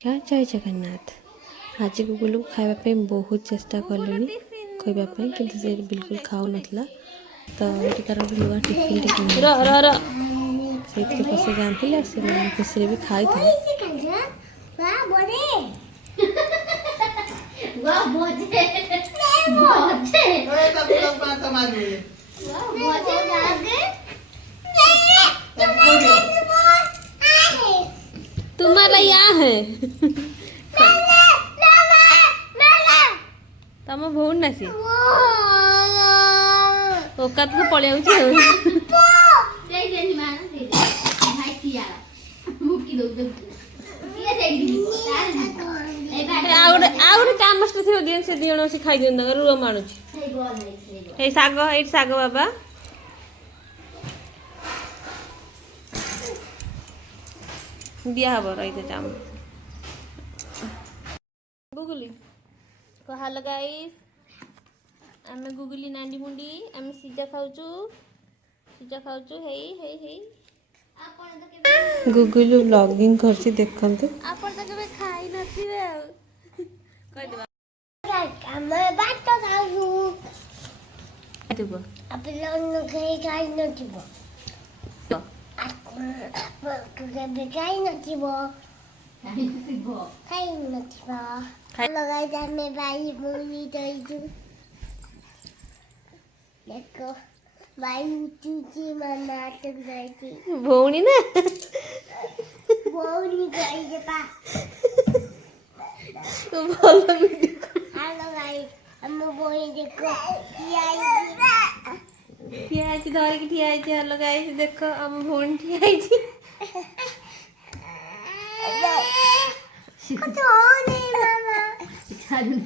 क्या जय जगन्नाथ। आज गुगुलू खावाई बहुत चेष्टा कले खावाई कि बिल्कुल खाऊ ना तो ये तार गोटे नुआ टिफिन से पसंद आनी से खुशी भी खाई तुम्हारा यहाँ है तम भौन ना सी औकात को पड़े काम दिए से दिजन से खाई दिखाई रुआ मानु साग बाबा दिया हम रही चाम गुगुली कह हेलो गाइस आम गुगुली नांडी मुंडी आम सीजा खाऊचु हेई हेई हेई गुगुलू व्लॉगिंग करछि देखंतु आपण त केबे खाई नथिबे कह देबा हम बात खाऊ देबो अपन लोग खाई नथिबो खाई नथिबो लगाई जामे भाई बोली दईजु देखो भाई चूची मना तक जाती भौणी ना भौणी गई जे पा तो बोलो वीडियो हेलो गाइस हम भौणी देखो ठिया आई धर के ठिया आई हेलो गाइस देखो हम भौणी ठिया आई कुछ हो नहीं मामा चालू